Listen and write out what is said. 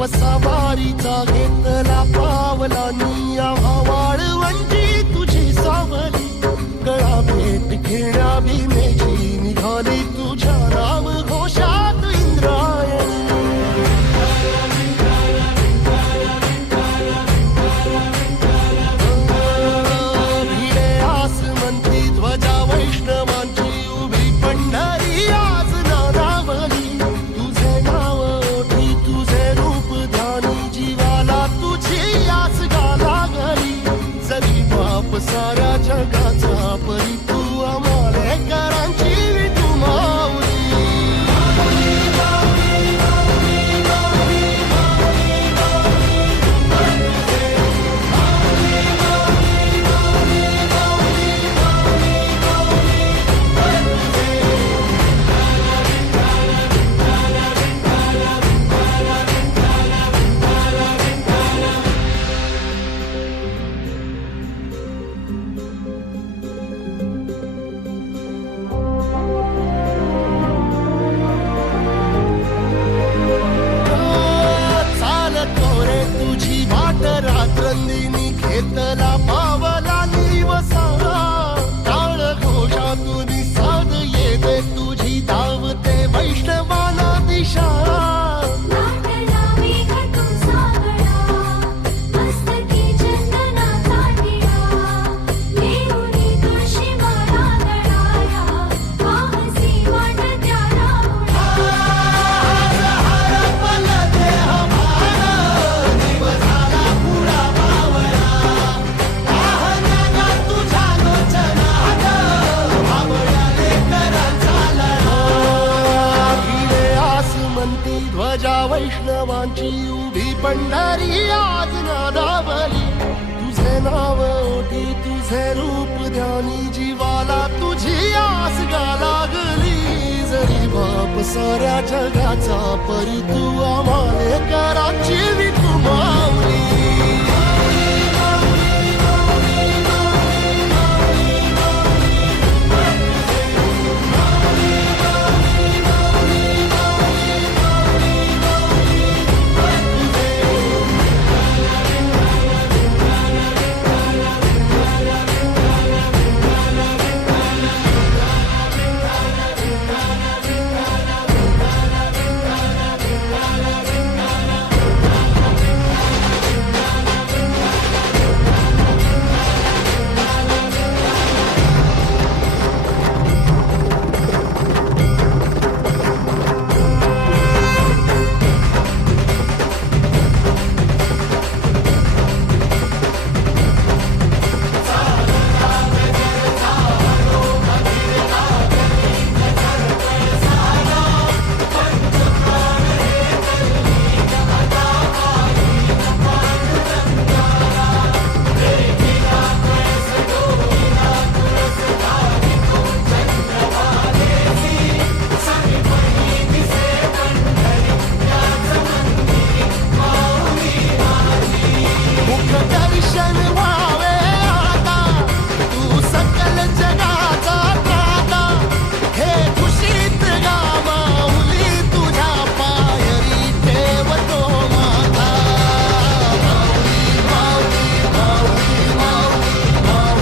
वसावारीचा घेतला पावला निया वाळवंटी तुझी सावली गळा भेट घेण्या भीमेची निघाली तुझ्या नाम घोषात इंद्रायणी भिडे आसमंती ध्वजा वैष्णवांची उभी पंढरी आज नानावली तुझे नाव ओठी तुझे रूप ध्यानी जीवाला तुझी आस गाला गली जरी बाप साऱ्या जगाचा परी तू आमालेकरांची तू माऊली रात्रंदिनी घेतला पावला निवसाला टाळ घोषातून साध येते तुझी धावते वैष्णवाला दिशा ध्वजा वैष्णवांची उभी पंढरी आज नादावली तुझे नाव ओठी तुझे रूप ध्यानी जीवाला तुझी आस गा लागली जरी बाप साऱ्या जगाचा परी तू आम्हालेकरांची विठुमा